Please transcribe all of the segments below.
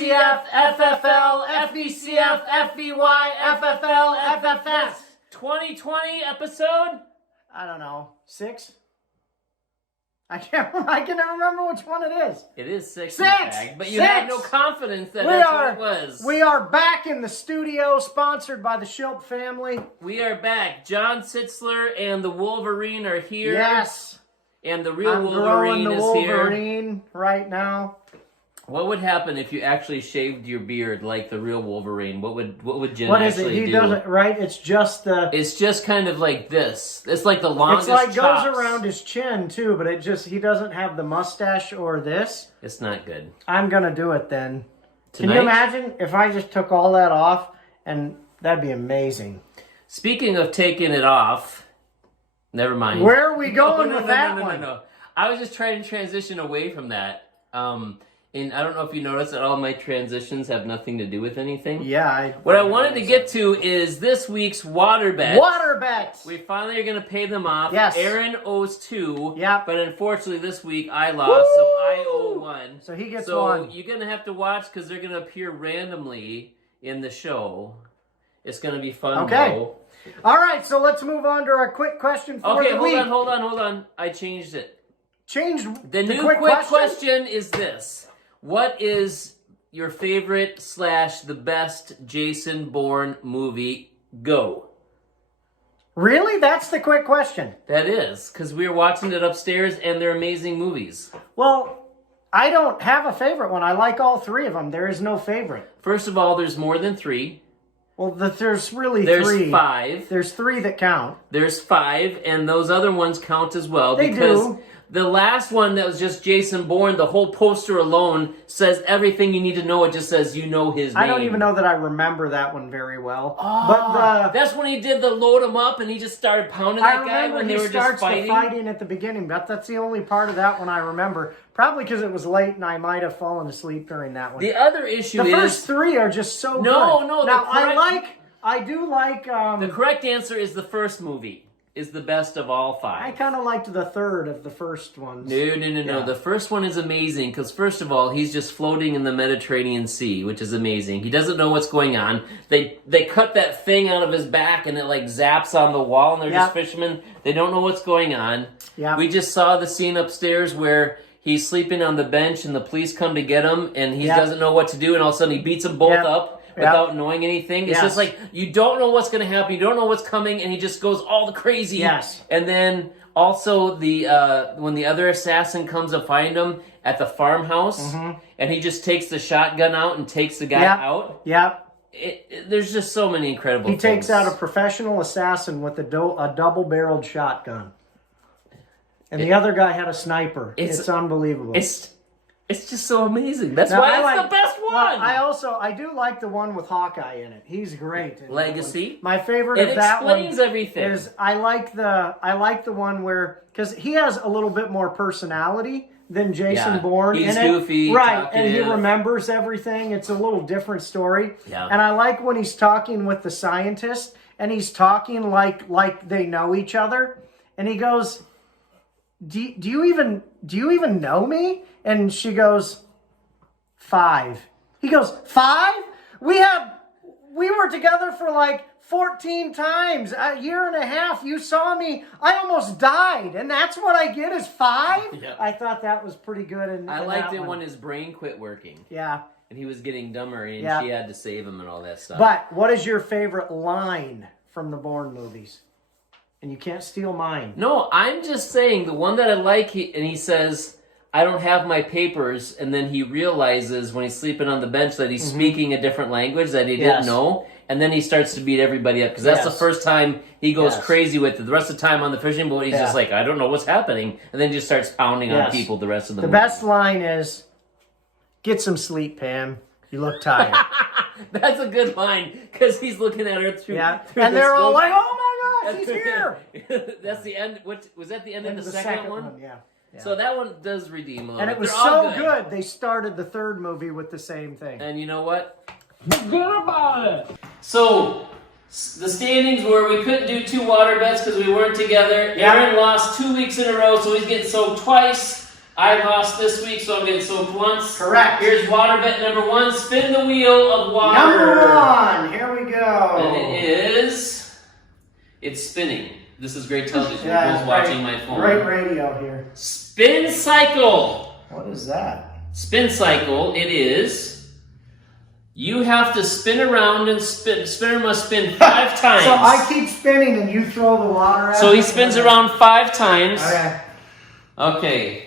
FVCFFFLFVCFFVYFFLFFS. 2020 episode? I don't know, 6? I can never remember which one it is. It is 6. 6! But you have no confidence that that's what it was. We are back in the studio, sponsored by the Shilp family. We are back. John Sitzler and the Wolverine are here. Yes. And the real I'm Wolverine growing the is here. Wolverine right now. What would happen if you actually shaved your beard like the real Wolverine? What would Jen What is actually it? He do? doesn't, right? It's just the... It's just kind of like this. It's like the longest It's like chops. goes around his chin, too, but it just... He doesn't have the mustache or this. It's not good. I'm going to do it then. Tonight? Can you imagine if I just took all that off? And that'd be amazing. Speaking of taking it off... Never mind. Where are we going with that one? No. I was just trying to transition away from that. And I don't know if you noticed that all my transitions have nothing to do with anything. Yeah. What I wanted to get to is this week's water bet. Water bets! We finally are going to pay them off. Yes. Aaron owes 2. Yep. But unfortunately this week I lost, so I owe 1. So he gets 1. So you're going to have to watch because they're going to appear randomly in the show. It's going to be fun, though. All right, so let's move on to our quick question for the week. Hold on. I changed it. Changed the new quick question is this. What is your favorite / the best Jason Bourne movie? Go. Really? That's the quick question? That is, because we were watching it upstairs and they're amazing movies. Well, I don't have a favorite one. I like all 3 of them. There is no favorite. First of all, there's more than 3. Well, there's really 3. There's 5. There's 3 that count. There's 5, and those other ones count as well. They do. The last one that was just Jason Bourne, the whole poster alone says everything you need to know. It just says you know his name. I don't even know that I remember that one very well. Oh, but that's when he did the load him up and he just started pounding that guy when they were just fighting. I remember he starts the fighting at the beginning, but that's the only part of that one I remember. Probably because it was late and I might have fallen asleep during that one. The other issue is... The first 3 are just so good. No. Now, I do like... the correct answer is the first movie. Is the best of all 5. I kind of liked the third of the first ones. No. Yeah. The first one is amazing because, first of all, he's just floating in the Mediterranean Sea, which is amazing. He doesn't know what's going on. They cut that thing out of his back and it like zaps on the wall and they're just fishermen. They don't know what's going on. Yeah. We just saw the scene upstairs where he's sleeping on the bench and the police come to get him and he doesn't know what to do and all of a sudden he beats them both up. Without knowing anything. It's just like, you don't know what's going to happen, you don't know what's coming, and he just goes all the crazy. Yes. And then also the when the other assassin comes to find him at the farmhouse, and he just takes the shotgun out and takes the guy out. Yep. There's just so many incredible things. He takes out a professional assassin with a double-barreled shotgun. And the other guy had a sniper. It's unbelievable. It's just so amazing. That's why it's the best one. Well, I do like the one with Hawkeye in it. He's great. Legacy. My favorite of that one everything. Is I like the one where, because he has a little bit more personality than Jason Bourne. He's goofy, right? talkative. And he remembers everything. It's a little different story. Yeah. And I like when he's talking with the scientist and he's talking like they know each other, and he goes, Do you even know me? And she goes, 5. He goes, 5? We were together for like 14 times, a year and a half. You saw me. I almost died. And that's what I get is 5? Yeah. I thought that was pretty good. I liked it when his brain quit working. Yeah. And he was getting dumber and she had to save him and all that stuff. But what is your favorite line from the Bourne movies? And you can't steal mine. No, I'm just saying the one that I like, he says, I don't have my papers, and then he realizes when he's sleeping on the bench that he's speaking a different language that he didn't know, and then he starts to beat everybody up, because that's the first time he goes crazy with it. The rest of the time on the fishing boat, he's just like, I don't know what's happening, and then just starts pounding on people the rest of the movie. The best line is, get some sleep, Pam. You look tired. That's a good line, because he's looking at her through and they're all like, oh my gosh, he's here. That's the end. Was that the end of the second one? Yeah. So that one does redeem a little And it was so good, they started the third movie with the same thing. And you know what? What's good about it? So, the standings were we couldn't do 2 water bets because we weren't together. Aaron lost 2 weeks in a row, so he's getting soaked twice. I lost this week, so I'm getting soaked once. Correct. Here's water bet number 1. Spin the wheel of water. Number 1. Here we go. And it's spinning. This is great television. Yeah, We're both watching my phone. Great radio here. Spin cycle. What is that? Spin cycle. It is. You have to spin around and spinner must spin 5 times. So I keep spinning and you throw the water at So me? he spins around 5 times. Okay. Okay.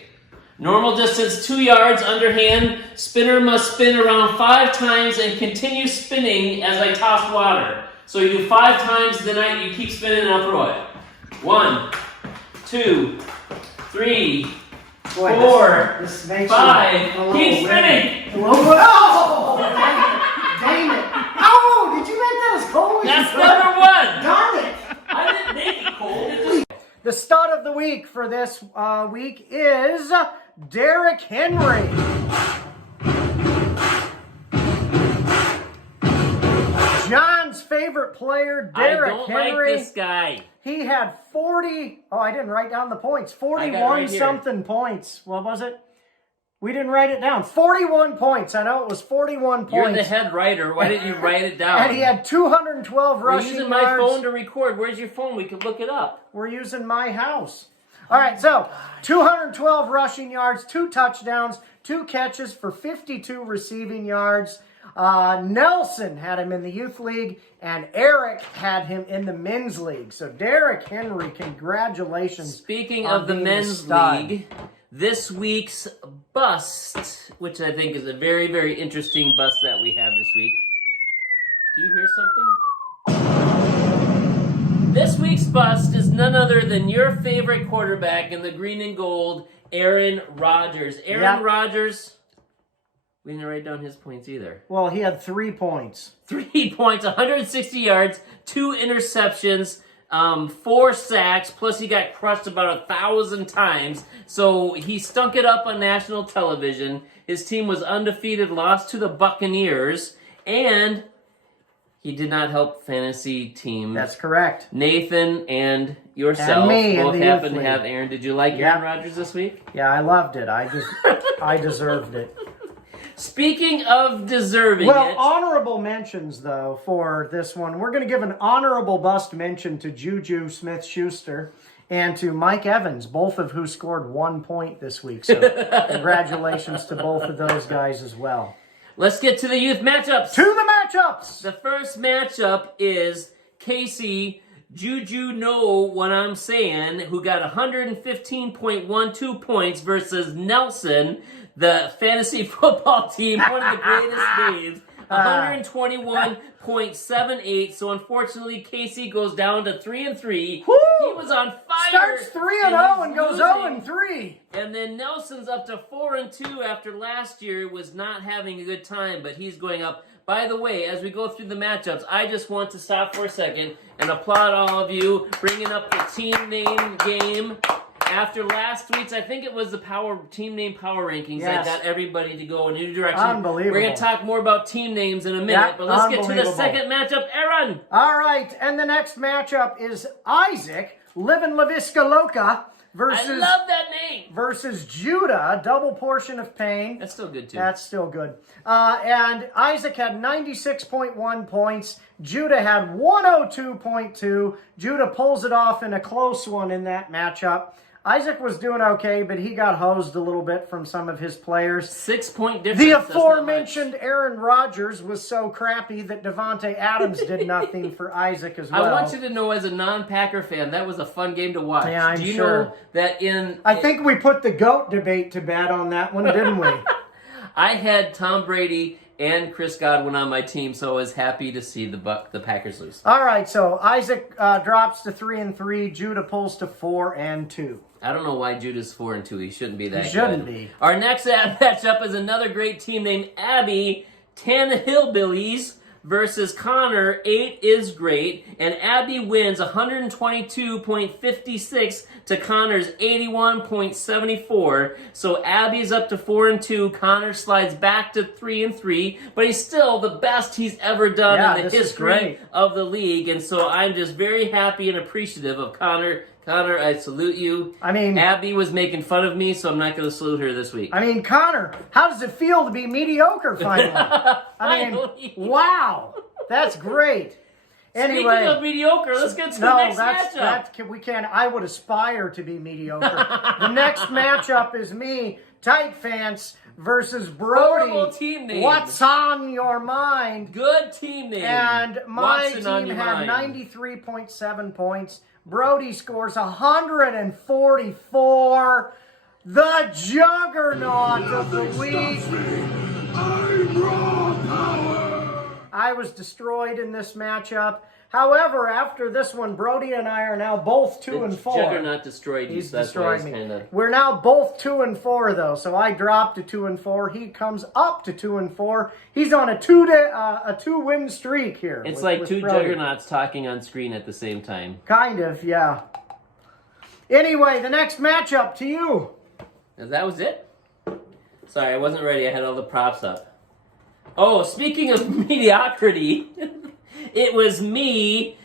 Normal distance 2 yards, underhand. Spinner must spin around 5 times and continue spinning as I toss water. So you do 5 times, then you keep spinning and I'll throw it. 1, 2, 3, 4, this makes 5. Keep spinning. Oh! Dang it. Oh, did you make that as cold as That's you number 1. Darn it. I didn't make it cold. The stud of the week for this week is Derrick Henry. John's favorite player, Derrick Henry. I don't like this guy. He had 40, I didn't write down the points. 41 something points. What was it? We didn't write it down. 41 points. I know it was 41 points. You're the head writer. Why didn't you write it down? And he had 212 rushing yards. We're using my phone to record. Where's your phone? We could look it up. We're using my house. All right, so 212 rushing yards, 2 touchdowns, 2 catches for 52 receiving yards. Nelson had him in the youth league, and Eric had him in the men's league. So Derrick Henry, congratulations. Speaking of the men's league, this week's bust, which I think is a very, very interesting bust that we have this week. Do you hear something? This week's bust is none other than your favorite quarterback in the green and gold, Aaron Rodgers. Aaron Rodgers, we didn't write down his points either. Well, he had 3 points. 3 points, 160 yards, 2 interceptions, 4 sacks, plus he got crushed about 1,000 times. So he stunk it up on national television. His team was undefeated, lost to the Buccaneers, and he did not help fantasy team. That's correct. Nathan and yourself both happen to have Aaron. Did you like Aaron Rodgers this week? Yeah, I loved it. I deserved it. Speaking of deserving it. Honorable mentions, though, for this one. We're going to give an honorable bust mention to Juju Smith-Schuster and to Mike Evans, both of who scored 1 point this week. So congratulations to both of those guys as well. Let's get to the youth matchups. To the matchups! The first matchup is Casey, Juju know what I'm saying, who got 115.12 points versus Nelson, the fantasy football team, one of the greatest names, 121.78. So unfortunately, Casey goes down to 3-3. Woo! He was on fire. Starts 3-0 and goes 0-3. And then Nelson's up to 4-2 after last year was not having a good time, but he's going up. By the way, as we go through the matchups, I just want to stop for a second and applaud all of you bringing up the team name game. After last week's, I think it was the team name power rankings that got everybody to go in a new direction. Unbelievable. We're going to talk more about team names in a minute, but let's get to the second matchup. Aaron! All right, and the next matchup is Isaac, Livin' La Visca Loca, versus... I love that name! Versus Judah, double portion of pain. That's still good, too. That's still good. And Isaac had 96.1 points. Judah had 102.2. Judah pulls it off in a close one in that matchup. Isaac was doing okay, but he got hosed a little bit from some of his players. 6-point difference. The aforementioned Aaron Rodgers was so crappy that Devontae Adams did nothing for Isaac as well. I want you to know, as a non-Packer fan, that was a fun game to watch. Yeah, I'm Do you sure. know that I think we put the GOAT debate to bed on that one, didn't we? I had Tom Brady and Chris Godwin on my team, so I was happy to see the Packers lose. All right, so Isaac drops to 3-3. Judah pulls to 4-2. I don't know why Judah's 4-2. He shouldn't be that good. He shouldn't be. Our next matchup is another great team named Abby, 10 Hillbillies versus Connor, 8 is great. And Abby wins 122.56 to Connor's 81.74. So Abby's up to 4-2. Connor slides back to 3-3. But he's still the best he's ever done in the history of the league. And so I'm just very happy and appreciative of Connor Connor, I salute you. I mean, Abby was making fun of me, so I'm not going to salute her this week. I mean, Connor, how does it feel to be mediocre finally? I mean, wow, that's great. Anyway, speaking of mediocre, let's get to the next matchup. We can't. I would aspire to be mediocre. The next matchup is me, Tight Fans, versus Brody. Horrible team name. What's on your mind? Good team name. And my What's on team your had mind? 93.7 points. Brody scores 144. The juggernaut of the week. I was destroyed in this matchup. However, after this one, Brody and I are now both 2 and 4. Juggernaut destroyed you. He's So destroyed me. Kinda... We're now both 2 and 4 though, so I dropped to 2 and 4. He comes up to 2 and 4. He's on a 2-win streak here. It's with, like with two Brody. juggernauts talking on screen at the same time. Kind of, yeah. Anyway, the next matchup to you. And that was it? Sorry, I wasn't ready. I had all the props up. Oh, speaking of mediocrity, it was me.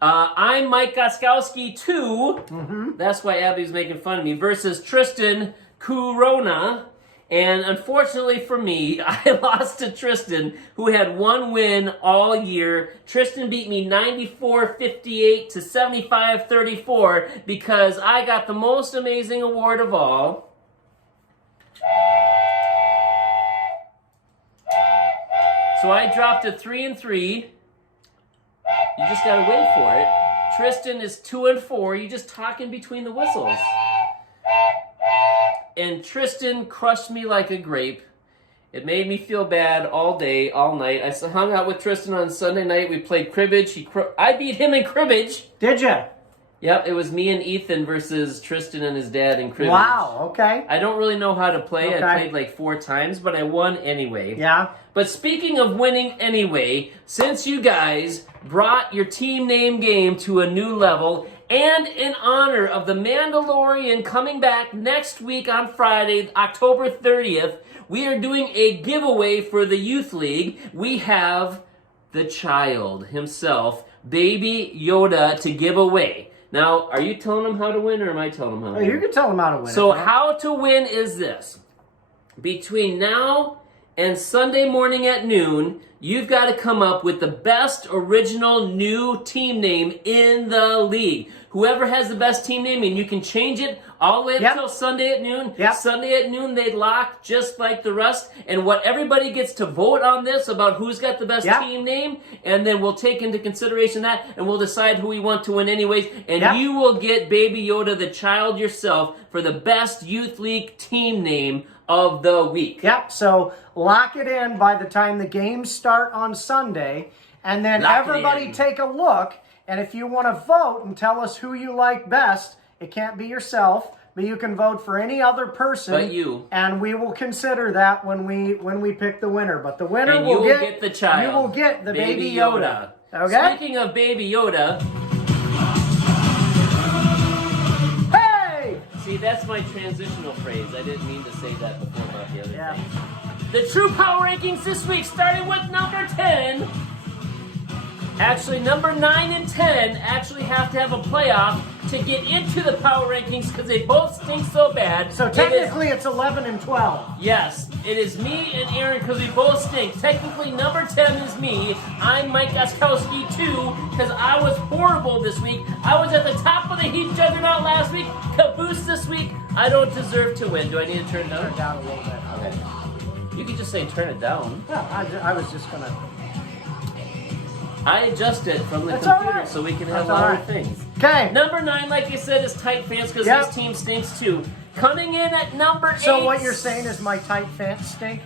I'm Mike Goskowski 2. That's why Abby's making fun of me. Versus Tristan Corona. And unfortunately for me, I lost to Tristan, who had 1 win all year. Tristan beat me 94-58 to 75-34 because I got the most amazing award of all. So I dropped to 3 and 3. You just gotta wait for it. Tristan is 2 and 4. You just talk in between the whistles. And Tristan crushed me like a grape. It made me feel bad all day, all night. I hung out with Tristan on Sunday night. We played cribbage. I beat him in cribbage. Did you? Yep, it was me and Ethan versus Tristan and his dad in cribbage. Wow, okay. I don't really know how to play. Okay. I played like 4 times, but I won anyway. Yeah. But speaking of winning anyway, since you guys brought your team name game to a new level, and in honor of The Mandalorian coming back next week on Friday, October 30th, we are doing a giveaway for the Youth League. We have the child himself, Baby Yoda, to give away. Now, are you telling him how to win, or am I telling him how to win? You can tell him how to win. So how to win is this. Between now and Sunday morning at noon, you've got to come up with the best original new team name in the league. Whoever has the best team name, and you can change it all the way up until Sunday at noon. Yep. Sunday at noon, they lock just like the rest. And what everybody gets to vote on this about who's got the best team name, and then we'll take into consideration that, and we'll decide who we want to win anyways. And you will get Baby Yoda, the child yourself, for the best Youth League team name of the week. Yep, so lock it in by the time the games start on Sunday, and then everybody take a look, and if you want to vote and tell us who you like best, it can't be yourself, but you can vote for any other person. But you. And we will consider that when we pick the winner. But the winner and will get the child. You will get the Baby Yoda. Okay? Speaking of Baby Yoda... See, that's my transitional phrase. I didn't mean to say that before about the other thing. The true power rankings this week, starting with number 10. Actually, number 9 and 10 actually have to have a playoff to get into the power rankings because they both stink so bad. So technically it's 11 and 12. Yes, it is me and Aaron because we both stink. Technically, number 10 is me. I'm Mike Goskowski 2 because I was horrible this week. I was at the top of the heap juggernaut last week. Caboose this week. I don't deserve to win. Do I need to turn it down? Turn it down a little bit. Okay. You could just say turn it down. No, I was just going to... I adjust it from the computer so we can have louder things. Okay. Number 9, like I said, is Tight Fans because his team stinks too. Coming in at number 8. So what you're saying is my tight fans stink?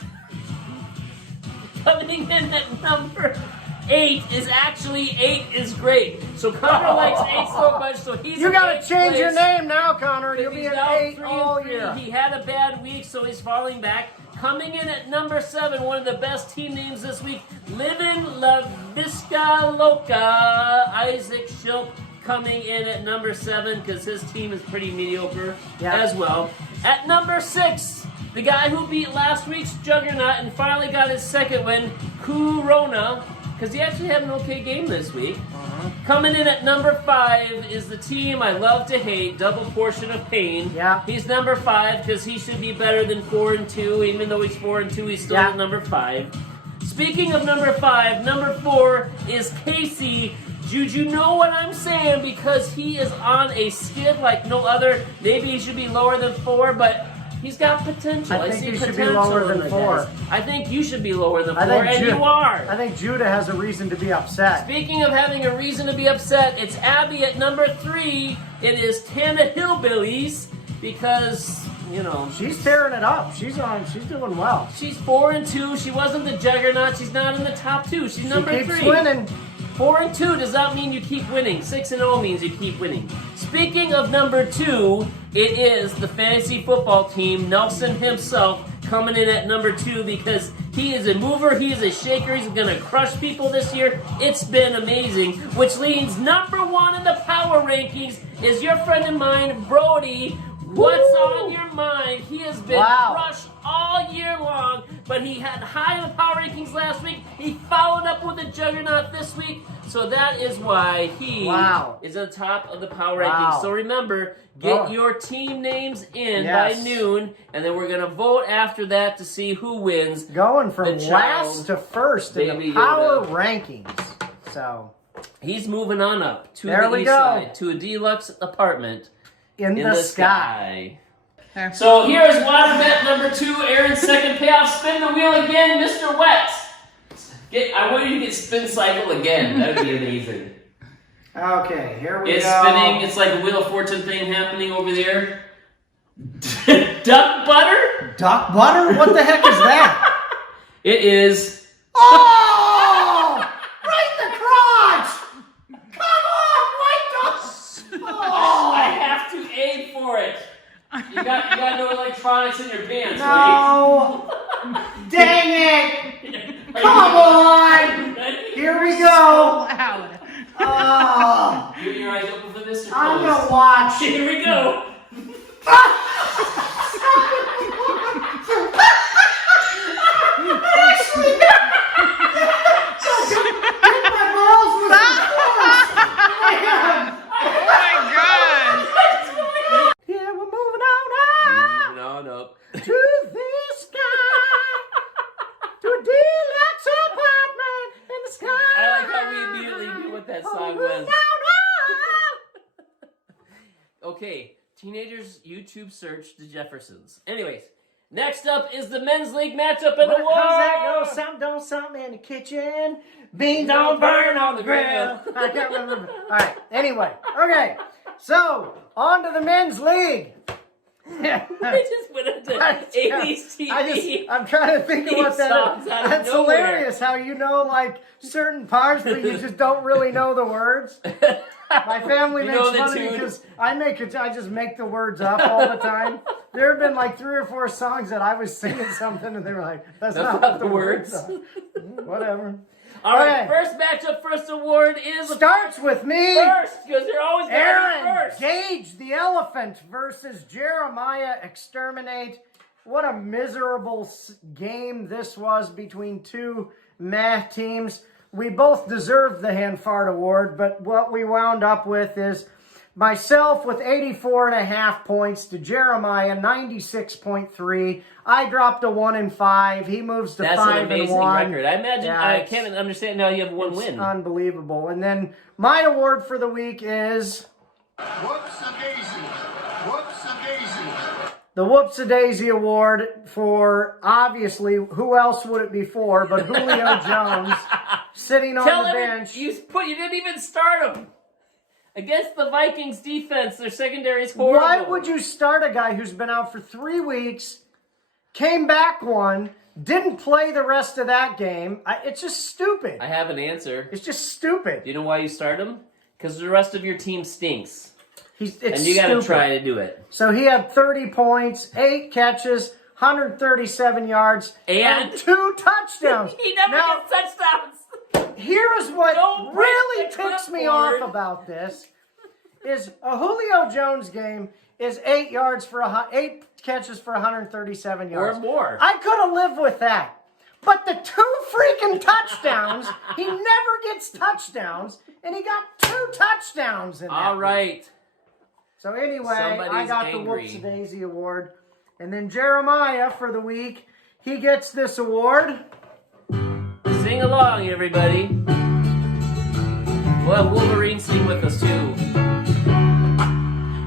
Coming in at number 8 is actually 8 is great. So Connor likes 8 so much, so he's You got to change place. your name now, Connor. You'll be He's an 8 all 3-3. year. He had a bad week, so he's falling back. Coming in at number 7, one of the best team names this week, Livin' La Visca Loca, Isaac Schilp, coming in at number 7 because his team is pretty mediocre as well. At number 6, the guy who beat last week's Juggernaut and finally got his second win, Corona, because he actually had an okay game this week. Coming in at number 5 is the team I love to hate, Double Portion of Pain. Yeah. He's number 5 because he should be better than 4-2. Even though he's 4-2, he's still at number 5. Speaking of number 5, number 4 is Casey. Juju, know what I'm saying, because he is on a skid like no other. Maybe he should be lower than 4, but he's got potential. I think see he should be potential lower in than the 4. guys. I think you should be lower than 4, and you are. I think Judah has a reason to be upset. Speaking of having a reason to be upset, it's Abby at number 3. It is Tana Hillbillies, because, you know, she's tearing it up. She's doing well. She's 4-2. She wasn't the juggernaut. She's not in the top 2. She's number 3. She keeps winning. 4-2 does not mean you keep winning. 6-0 means you keep winning. Speaking of number 2, it is the fantasy football team, Nelson himself, coming in at number 2 because he is a mover, he is a shaker, he's going to crush people this year. It's been amazing, which leads number 1 in the power rankings is your friend of mine, Brody. What's on your mind? He has been crushed all year long, but he had high in the power rankings last week. He followed up with a juggernaut this week, so that is why he is on top of the power rankings. So remember, get your team names in by noon, and then we're going to vote after that to see who wins. Going from last to first in the power rankings. So he's moving on up to the east side, to a deluxe apartment. In the sky. So here's water bet number 2, Aaron's second payoff. Spin the wheel again, Mr. Wet. I want you to get spin cycle again. That would be amazing. Okay, here we go. It's spinning. It's like a Wheel of Fortune thing happening over there. Duck butter? Duck butter? What the heck is that? It is. Oh! Right in the crotch! Come on, right the... Oh! I have to aim for it. You got no electronics in your pants, no. right? Dang it! Come on! Here we go. Oh. You have your eyes open for this? I'm gonna watch. Here we go. Actually, my balls with the force. Oh my God! Yeah, we're moving on up. No, no. To the sky. To a deluxe apartment in the sky. I like how we immediately knew what that song was. Okay, teenagers YouTube search the Jeffersons. Anyways, next up is the men's league matchup in the war. How's that go? Something don't something in the kitchen. Beans don't burn on the grill. I can't remember. All right. Anyway. Okay. So on to the men's league. I just went into 80s TV. I'm trying to think of what that is. That's hilarious how you know like certain parts, but you just don't really know the words. My family makes fun of me because I just make the words up all the time. There have been like 3 or 4 songs that I was singing something and they were like, that's not what the words are. Whatever. All right, first matchup, first award is... Starts with me. First, because they're always going to Aaron be first. Gage the Elephant versus Jeremiah Exterminate. What a miserable game this was between 2 meh teams. We both deserved the Hand Fart Award, but what we wound up with is myself with 84.5 points to Jeremiah 96.3. I dropped a 1-5. He moves to 5-1. That's an amazing record. I imagine. I can't understand how you have 1 win. Unbelievable. And then my award for the week is Whoops-a-daisy. Whoops-a-daisy. the Whoops-a-Daisy Award for, obviously, who else would it be for but Julio Jones sitting on the bench. You didn't even start him. Against the Vikings defense, their secondary is horrible. Why would you start a guy who's been out for 3 weeks, came back 1, didn't play the rest of that game? It's just stupid. I have an answer. It's just stupid. Do you know why you start him? Because the rest of your team stinks. And you got to try to do it. So he had 30 points, 8 catches, 137 yards, and 2 touchdowns. He never gets touchdowns. Here is what really ticks me off about this is a Julio Jones game is 8 catches for 137 yards. Or more. I could have lived with that. But the 2 freaking touchdowns, he never gets touchdowns, and he got 2 touchdowns in that All week. right. So anyway, I Somebody's got angry. the Whoops-A-Daisy Award. And then Jeremiah, for the week, he gets this award. Sing along, everybody. Well, Wolverine sing with us too.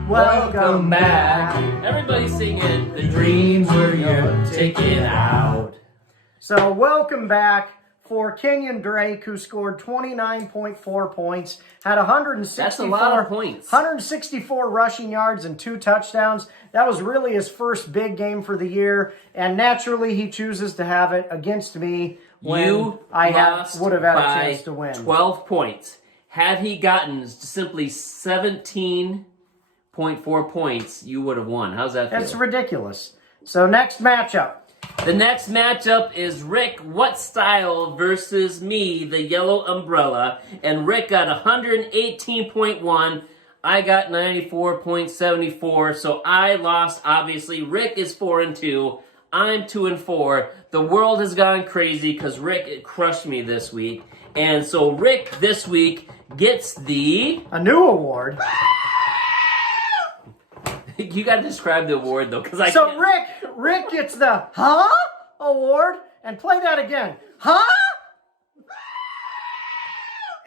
Welcome back. Everybody sing it. The dreams were your ticket out. So welcome back for Kenyon Drake, who scored 29.4 points, had 164, That's a lot of points. 164 rushing yards and 2 touchdowns. That was really his first big game for the year, and naturally he chooses to have it against me when You I lost would have had a by chance to win. 12 points. Had he gotten simply 17.4 points, you would have won. How's that feel? That's ridiculous. So next matchup. The next matchup is Rick What Style versus me, the Yellow Umbrella. And Rick got 118.1. I got 94.74. So I lost, obviously. Rick is 4-2. I'm 2-4. The world has gone crazy because Rick crushed me this week. And so Rick this week gets A new award. You got to describe the award though, because I So can't. Rick gets the award, and play that again.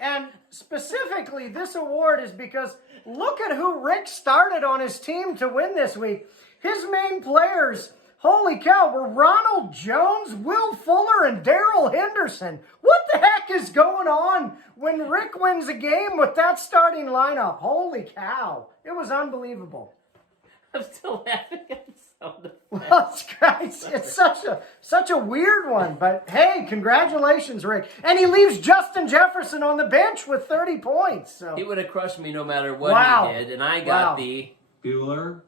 And specifically, this award is because look at who Rick started on his team to win this week. His main players, holy cow, were Ronald Jones, Will Fuller, and Darrell Henderson. What the heck is going on when Rick wins a game with that starting lineup? Holy cow. It was unbelievable. I'm still laughing at the sound effect. Well, it's such a weird one, but hey, congratulations, Rick. And he leaves Justin Jefferson on the bench with 30 points. So He would have crushed me no matter what Wow. he did, and I got Wow. the Bueller.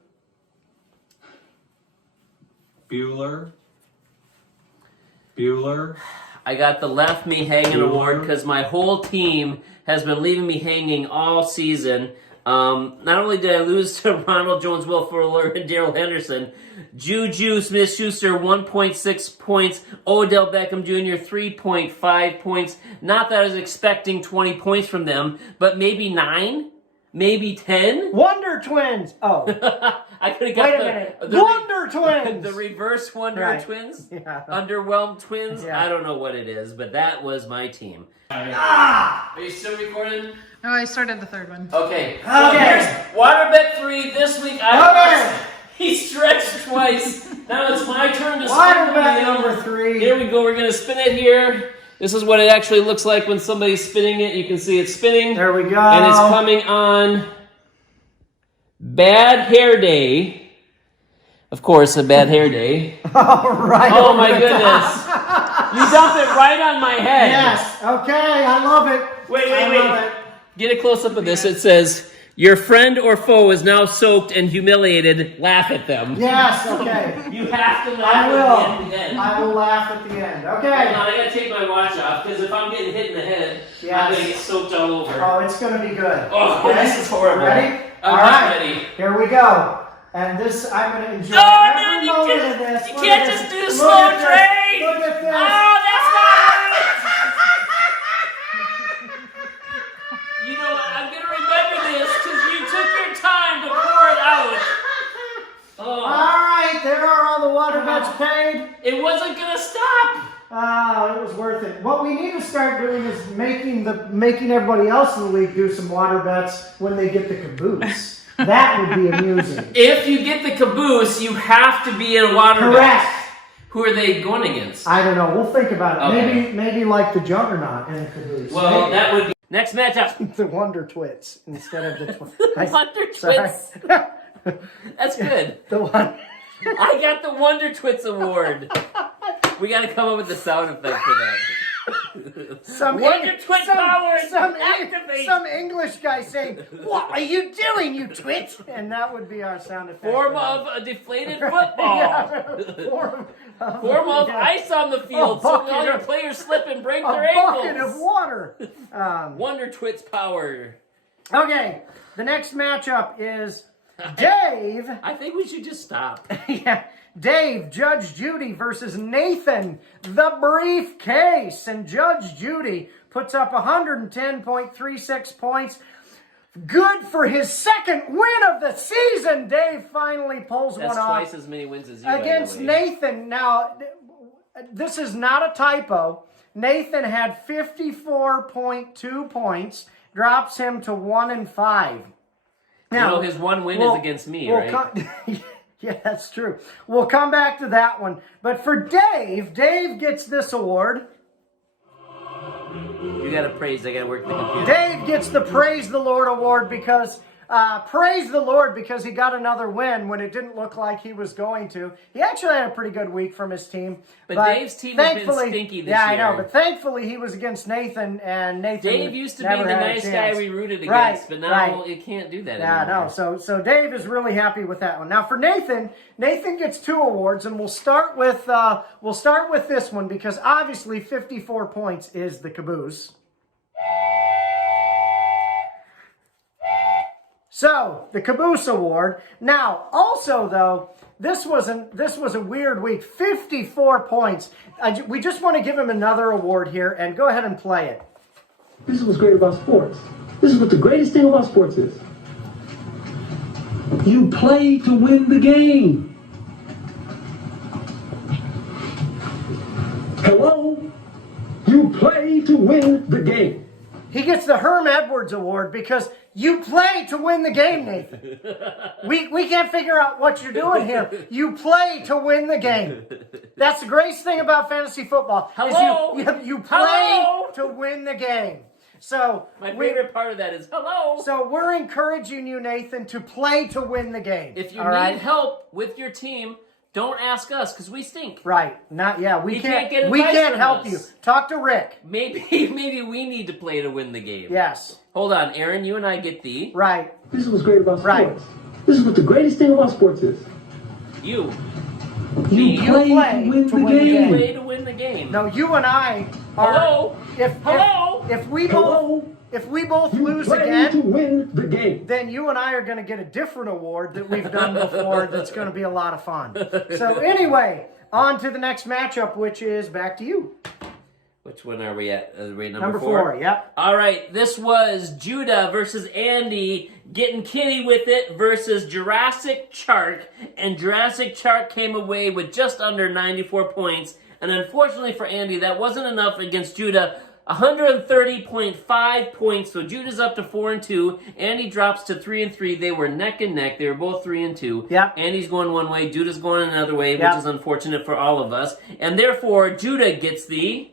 I got the left me hanging award because my whole team has been leaving me hanging all season. Not only did I lose to Ronald Jones, Will Fuller, and Darrell Henderson, Juju Smith-Schuster 1.6 points, Odell Beckham Jr. 3.5 points. Not that I was expecting 20 points from them, but maybe 9, maybe 10. Wonder Twins. Oh, I could have got wait a minute. Wonder Twins. The reverse Wonder Right. Twins? Yeah. Underwhelmed Twins? Yeah. I don't know what it is, but that was my team. Ah! Are you still recording? Oh, I started the third one. Okay. So Okay. here's Waterbet 3. This week I Okay. lost. He stretched twice. Now it's my turn to spin Water the bet wheel. number 3. Here we go. We're going to spin it here. This is what it actually looks like when somebody's spinning it. You can see it's spinning. There we go. And it's coming on Bad Hair Day. Of course, a bad hair day. All right. Oh my goodness. You dumped it right on my head. Yes. Okay. I love it. Wait. I love it. Get a close up of this. It says, your friend or foe is now soaked and humiliated. Laugh at them. Yes. Okay. You have to I laugh will. at the end. I will laugh at the end. Hold Okay. on, I gotta take my watch off because if I'm getting hit in the head, Yes. I'm gonna get soaked all over. Oh, it's going to be good. Oh, Okay? this is horrible. Ready? I'm All not right. ready. Here we go. And this, I'm going to enjoy Oh, every man, you moment can't- of this. you Look can't at just this. do Look slow at this. train. Look at this. Oh, that's not right. You know what? I'm gonna remember this because you took your time to pour it out. All Oh, right, there are all the water bets paid. it wasn't gonna stop. Oh, it was worth it. What we need to start doing is making everybody else in the league do some water bets when they get the caboose. That would be amusing. If you get the caboose, you have to be in a water Correct. bet. Who are they going against? I don't know. We'll think about it. Okay. Maybe like the Juggernaut in the caboose. Well, Maybe. that would be next matchup. The Wonder Twits instead of the Wonder Sorry. Twits. That's good. The one. I got the Wonder Twits award. We got to come up with the sound effect for that. Wonder Twit power activate. Some English guy saying, "What are you doing, you twit?" And that would be our sound effect. Form of a deflated football. Yeah. Form of ice on the field, so bucket all your of- players slip and break a their bucket of ankles. water. Wonder Twits power. Okay, the next matchup is Dave. I think we should just stop. Yeah, Dave, Judge Judy versus Nathan, the Briefcase. And Judge Judy puts up 110.36 points. Good for his second win of the season. Dave finally pulls one off. That's twice as many wins as you. Against Nathan. Now, this is not a typo. Nathan had 54.2 points. Drops him to 1-5. Now, his one win is against me, right? Yeah, that's true. We'll come back to that one. But for Dave gets this award. You got to praise. I got to work the computer. Dave gets the Praise the Lord award because praise the Lord because he got another win when it didn't look like he was going to. He actually had a pretty good week from his team. But Dave's team has been stinky this year. Yeah, I know. But thankfully, he was against Nathan, and Nathan Dave used to be the nice guy we rooted against, but now you can't do that anymore. No. So Dave is really happy with that one. Now for Nathan gets 2 awards, and we'll start with this one because obviously 54 points is the caboose. So, the Caboose Award. Now, also, though, this was a weird week. 54 points. We just want to give him another award here, and go ahead and play it. This is what's great about sports. This is what the greatest thing about sports is. You play to win the game. Hello? You play to win the game. He gets the Herm Edwards Award because you play to win the game, Nathan. We can't figure out what you're doing here. You play to win the game. That's the greatest thing about fantasy football. Hello? Is you play to win the game. So my favorite part of that is hello. So we're encouraging you, Nathan, to play to win the game. If you need help with your team, don't ask us because we stink. Right. We can't get advice from help us. you. Talk to Rick. Maybe we need to play to win the game. Yes. Hold on, Aaron, you and I get the... Right. This is what's great about sports. Right. This is what the greatest thing about sports is. You. You play to win the game. You play to win the game. No, you and I are... Hello? If we both lose play again... to win the game. Then you and I are going to get a different award that we've done before that's going to be a lot of fun. So anyway, on to the next matchup, which is back to you. Which one are we at? Are we Number 4, yep. All right, this was Judah versus Andy getting kitty with it versus Jurassic Shark. And Jurassic Shark came away with just under 94 points. And unfortunately for Andy, that wasn't enough against Judah. 130.5 points, so Judah's up to 4-2. Andy drops to 3-3. They were neck and neck. They were both 3-2. Yep. Andy's going one way, Judah's going another way, which is unfortunate for all of us. And therefore, Judah gets the...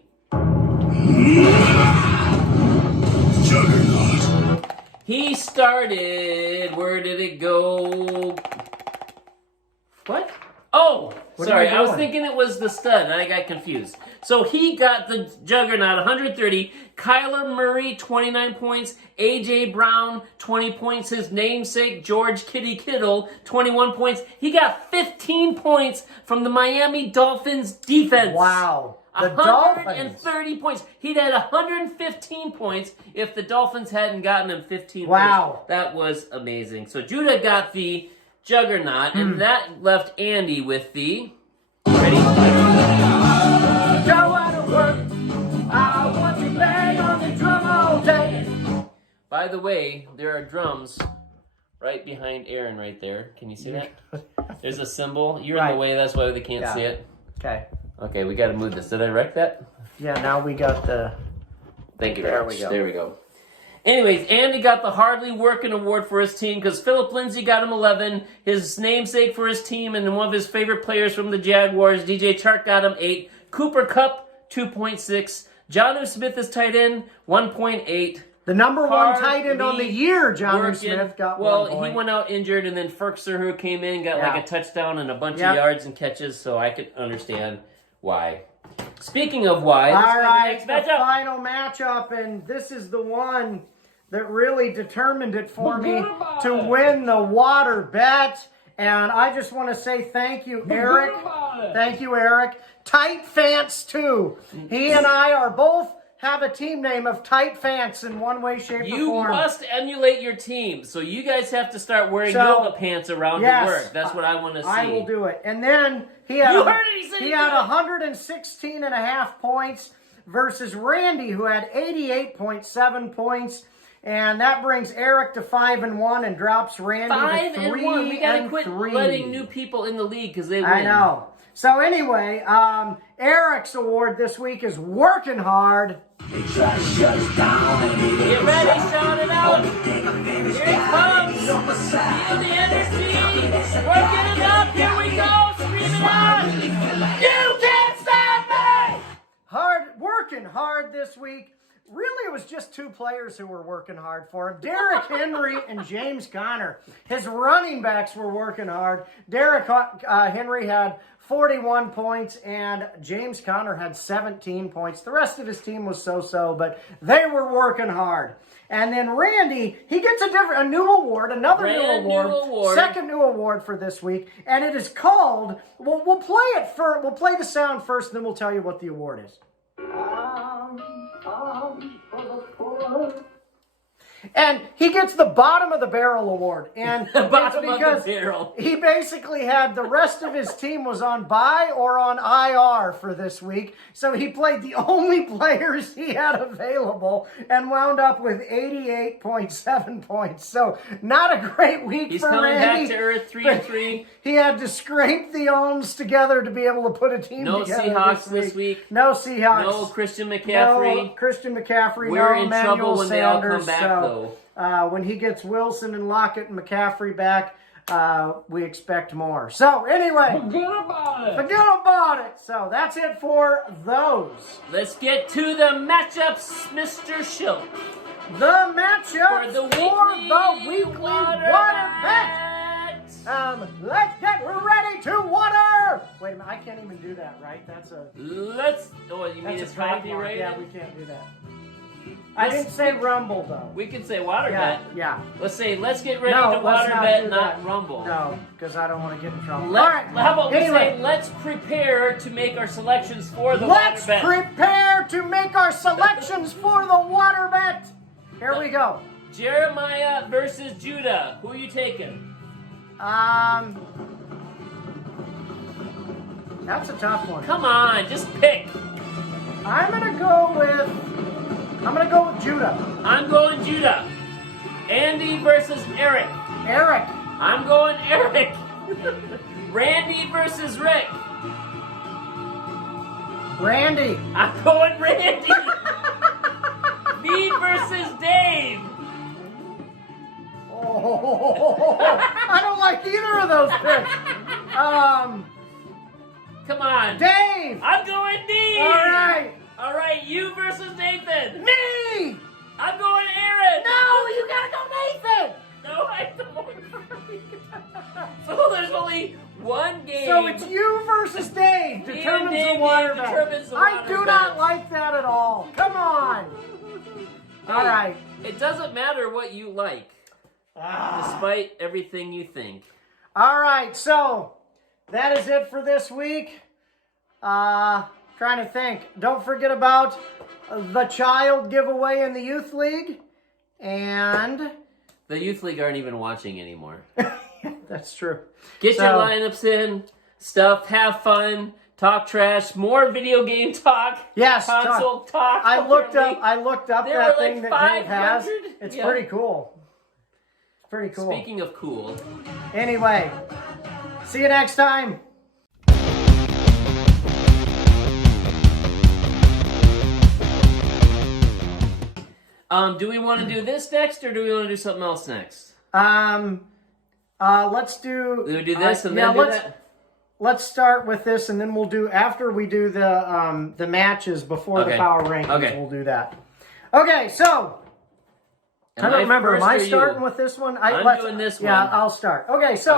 Juggernaut. He started... Where did it go? What? Oh! Sorry, I was thinking it was the stud, and I got confused. So he got the Juggernaut, 130. Kyler Murray, 29 points. A.J. Brown, 20 points. His namesake, George Kitty Kittle, 21 points. He got 15 points from the Miami Dolphins defense. Wow. The 130 points. He'd had 115 points if the Dolphins hadn't gotten him 15 wow. points. That was amazing. So Judah got the Juggernaut, and that left Andy with the... Ready? Go out to work. I want to bang on the drum all day. By the way, there are drums right behind Aaron right there. Can you see that? There's a symbol. You're in the way, that's why they can't see it. Okay. Okay, we got to move this. Did I wreck that? Yeah, now we got the... Thank you very much. There we go. There we go. Anyways, Andy got the Hardly Working Award for his team because Philip Lindsay got him 11, his namesake for his team, and one of his favorite players from the Jaguars, DJ Chark, got him 8. Cooper Kupp, 2.6. Jonnu Smith is tight end, 1.8. The number one tight end on the year, Jonnu Smith, got 1 point. Well, he went out injured, and then Ferkser, who came in, got like a touchdown and a bunch of yards and catches, so I could understand why. Speaking of why, all right, the final matchup, and this is the one that really determined it for me to win the water bet. And I just want to say thank you, Eric. Thank you, Eric. Tight Fance, too. He and I are both have a team name of tight pants in one way, shape, or You form. must emulate your team, so you guys have to start wearing yoga pants around to work. That's what I want to see. I will do it. And then he had, You heard it, he said he he had did. 116.5 points versus Randy, who had 88.7 points. And that brings Eric to 5-1 and drops Randy to 3-1. We gotta quit letting new people in the league because they win. I know. So anyway, Eric's award this week is working hard. Get ready, shout it out. Here it comes. Feel the energy. Working it up. Here we go. Scream it out. You can't stop me. Working hard this week. Really, it was just two players who were working hard for him. Derrick Henry and James Conner. His running backs were working hard. Derrick Henry had 41 points, and James Conner had 17 points. The rest of his team was so-so, but they were working hard. And then Randy, he gets a new award, another new award, second new award for this week, and it is called. We'll play the sound first, and then we'll tell you what the award is. And he gets the bottom of the barrel award. And Bottom it's of because the barrel. he basically had the rest of his team was on bye or on IR for this week. So he played the only players he had available and wound up with 88.7 points. So not a great week for Randy. He's coming back to earth 3-3. He had to scrape the ohms together to be able to put a team No together. Seahawks this week. No Seahawks. No Christian McCaffrey. No Christian McCaffrey. We're no in Emmanuel trouble when Sanders, they all come back, though. When he gets Wilson and Lockett and McCaffrey back, we expect more. So anyway, forget about it. So that's it for those. Let's get to the matchups, Mr. Schultz. The matchup For the weekly water bet. Let's get ready to water. Wait a minute, I can't even do that, right? You mean it's copyrighted? Right? Yeah, we can't do that. I didn't say rumble though. We can say water bet. Yeah. Let's say let's get ready to water bet, not rumble. No, because I don't want to get in trouble. All right. How about we say let's prepare to make our selections for the water bet. Let's prepare to make our selections for the water bet. Here we go. Jeremiah versus Judah. Who are you taking? That's a tough one. Come on, just pick. I'm gonna go with Judah. I'm going Judah. Andy versus Eric. Eric. I'm going Eric. Randy versus Rick. Randy. I'm going Randy. Me versus Dave. Oh, I don't like either of those picks. Come on. Dave. I'm going Dave. All right, you versus Nathan. Me. I'm going Aaron. No, you gotta go Nathan. No, I don't. So there's only one game. So it's you versus Dave determines the water bet. I do not like that at all. Come on. All right. It doesn't matter what you like, despite everything you think. All right, so that is it for this week. Trying to think. Don't forget about the child giveaway in the Youth League. And the Youth League aren't even watching anymore. That's true. Get your lineups in, stuff, have fun, talk trash, more video game talk. Yes, console talk. I looked up that thing that Dave has. It's pretty cool. It's pretty cool. Speaking of cool. Anyway, see you next time. Do we want to do this next, or do we want to do something else next? Let's do. We would do this and then do that. Let's start with this, and then we'll do after we do the matches before the power rankings. Okay. We'll do that. Okay, so I don't remember. Am I starting with this one? I'm doing this one. Yeah, I'll start. Okay, so